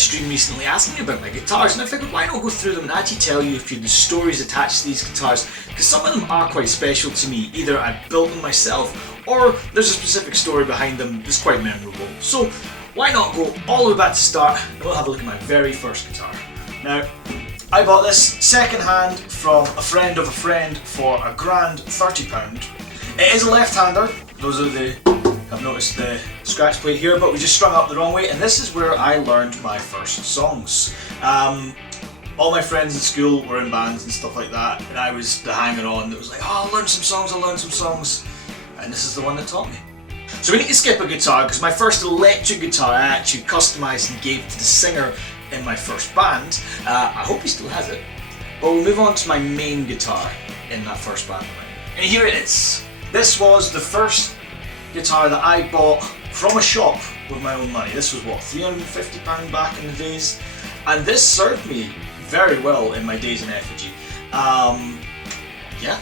stream recently asking me about my guitars, and I figured why not go through them and actually tell you a few of the stories attached to these guitars, because some of them are quite special to me. Either I built them myself, or there's a specific story behind them that's quite memorable. So why not go all the way back to start, and we'll have a look at my very first guitar. Now, I bought this second hand from a friend of a friend for a grand £30. It is a left-hander. Those are I've noticed the scratch plate here, but we just strung up the wrong way, and this is where I learned my first songs. All my friends in school were in bands and stuff like that, and I was the hanger-on that was like, oh, I'll learn some songs, and this is the one that taught me. So we need to skip a guitar, because my first electric guitar I actually customised and gave to the singer in my first band. I hope he still has it. But we'll move on to my main guitar in that first band. And here it is. This was the first guitar that I bought from a shop with my own money. This was what, £350 back in the days, and this served me very well in my days in effigy. Yeah,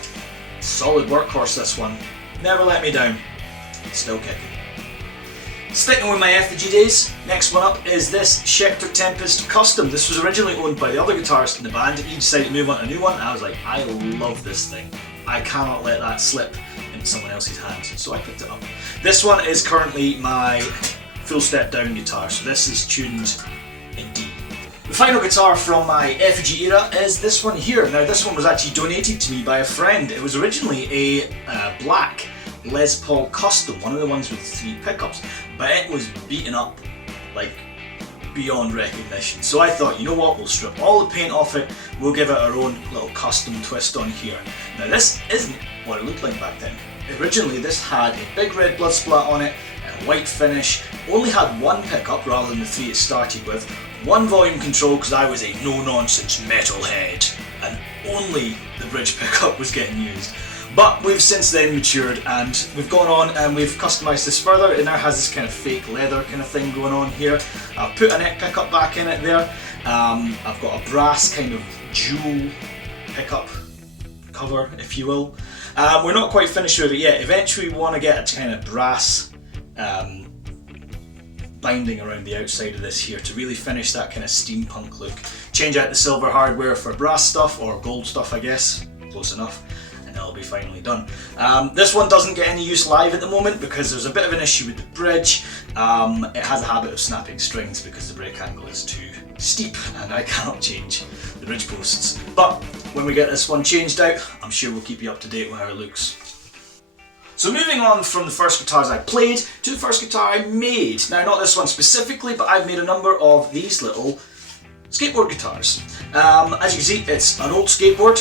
solid workhorse this one. Never let me down. Still kicking. Sticking with my effigy days, next one up is this Schecter Tempest Custom. This was originally owned by the other guitarist in the band. He decided to move on to a new one, and I was like, I love this thing. I cannot let that slip into someone else's hands, so I picked it up. This one is currently my full step down guitar, so this is tuned in D. The final guitar from my effigy era is this one here. Now this one was actually donated to me by a friend. It was originally a black Les Paul Custom, one of the ones with 3 pickups, but it was beaten up like beyond recognition. So I thought, you know what, we'll strip all the paint off it, we'll give it our own little custom twist on here. Now this isn't what it looked like back then. Originally this had a big red blood splat on it, and a white finish, only had 1 pickup rather than the 3 it started with, 1 volume control because I was a no-nonsense metalhead, and only the bridge pickup was getting used. But we've since then matured, and we've gone on and we've customised this further. It now has this kind of fake leather kind of thing going on here. I've put a neck pickup back in it there. I've got a brass kind of jewel pickup cover, if you will. We're not quite finished with it yet. Eventually we want to get a kind of brass binding around the outside of this here to really finish that kind of steampunk look. Change out the silver hardware for brass stuff, or gold stuff I guess, close enough. It'll be finally done. This one doesn't get any use live at the moment because there's a bit of an issue with the bridge. It has a habit of snapping strings because the brake angle is too steep and I cannot change the bridge posts. But when we get this one changed out, I'm sure we'll keep you up to date with how it looks. So moving on from the first guitars I played to the first guitar I made. Now not this one specifically, but I've made a number of these little skateboard guitars. As you can see, it's an old skateboard,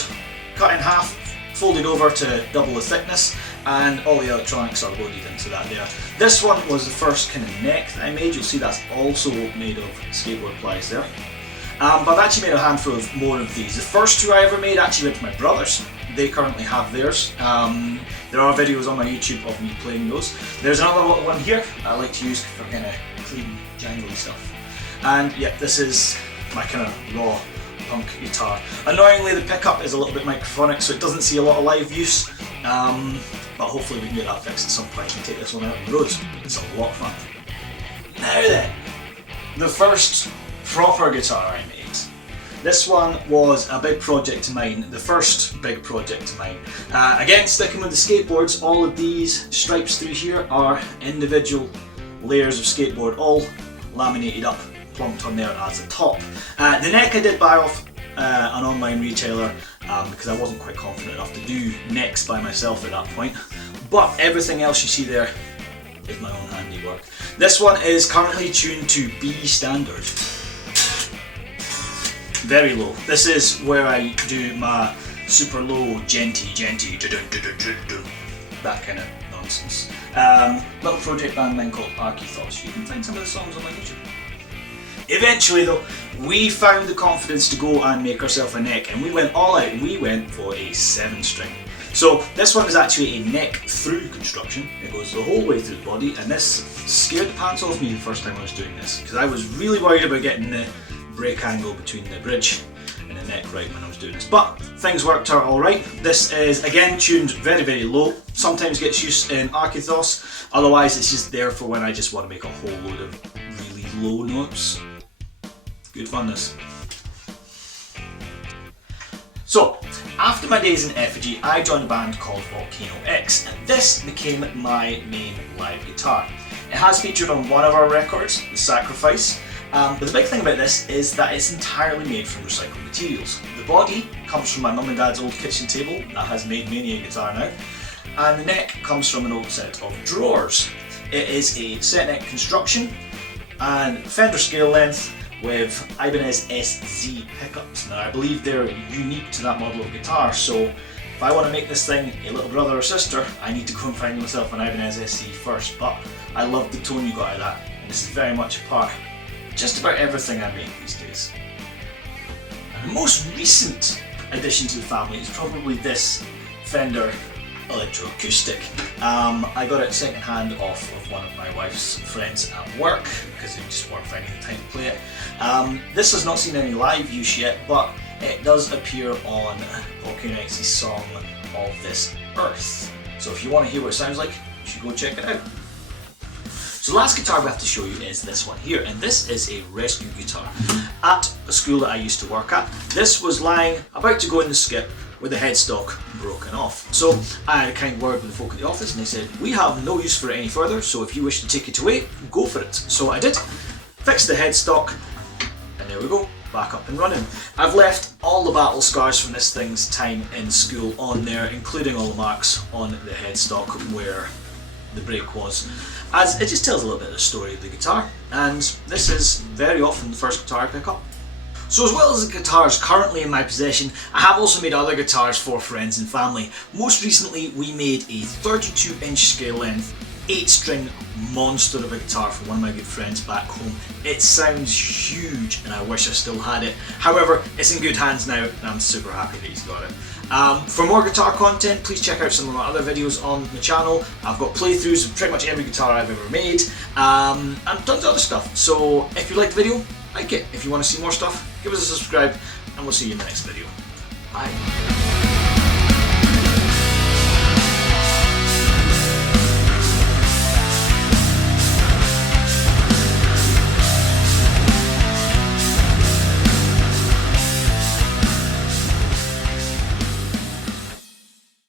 cut in half, folded over to double the thickness, and all the electronics are loaded into that there. This one was the first kind of neck that I made. You'll see that's also made of skateboard plies there. But I've actually made a handful of more of these. The first 2 I ever made actually went to my brothers. They currently have theirs. There are videos on my YouTube of me playing those. There's another little one here I like to use for kind of clean, jangly stuff. And yeah, this is my kind of raw punk guitar. Annoyingly the pickup is a little bit microphonic, so it doesn't see a lot of live use, but hopefully we can get that fixed at some point and take this one out on the road. It's a lot of fun. Now then, the first proper guitar I made. This one was a big project of mine, the first big project of mine. Again, sticking with the skateboards, all of these stripes through here are individual layers of skateboard, all laminated up, plumped on there as a top. The neck I did buy off an online retailer because I wasn't quite confident enough to do necks by myself at that point. But everything else you see there is my own handiwork. This one is currently tuned to B standard. Very low. This is where I do my super low genty, that kind of nonsense. Little project band then called Acoustic. You can find some of the songs on my YouTube. Eventually though, we found the confidence to go and make ourselves a neck, and we went all out and we went for a 7-string. So this one is actually a neck through construction. It goes the whole way through the body, and this scared the pants off me the first time I was doing this, because I was really worried about getting the brake angle between the bridge and the neck right when I was doing this. But things worked out alright. This is again tuned very, very low. Sometimes gets used in Acoustic, otherwise it's just there for when I just want to make a whole load of really low notes. Good fun this. So, after my days in Effigy, I joined a band called Volcano X, and this became my main live guitar. It has featured on one of our records, The Sacrifice, but the big thing about this is that it's entirely made from recycled materials. The body comes from my mum and dad's old kitchen table, that has made many a guitar now, and the neck comes from an old set of drawers. It is a set neck construction and Fender scale length with Ibanez SZ pickups. Now I believe they're unique to that model of guitar, so if I want to make this thing a little brother or sister, I need to go and find myself an Ibanez SZ first, but I love the tone you got out of that, and this is very much a part of just about everything I make these days. And the most recent addition to the family is probably this Fender Electro Acoustic. I got it second hand off of one of my wife's friends at work because they just weren't finding the time to play it. This has not seen any live use yet, but it does appear on Volcano X's song Of This Earth. So if you want to hear what it sounds like, you should go check it out. So the last guitar we have to show you is this one here, and this is a rescue guitar. At a school that I used to work at, this was lying about to go in the skip with the headstock broken off. So I had a kind word with the folk at the office and they said, we have no use for it any further, so if you wish to take it away, go for it. So I did, fixed the headstock, and there we go, back up and running. I've left all the battle scars from this thing's time in school on there, including all the marks on the headstock where the break was, as it just tells a little bit of the story of the guitar, and this is very often the first guitar I pick up. So as well as the guitars currently in my possession, I have also made other guitars for friends and family. Most recently we made a 32-inch scale length 8-string monster of a guitar for one of my good friends back home. It sounds huge and I wish I still had it. However, it's in good hands now and I'm super happy that he's got it. For more guitar content, please check out some of my other videos on the channel. I've got playthroughs of pretty much every guitar I've ever made, and tons of other stuff. So if you liked the video, like it. If you want to see more stuff, give us a subscribe, and we'll see you in the next video. Bye.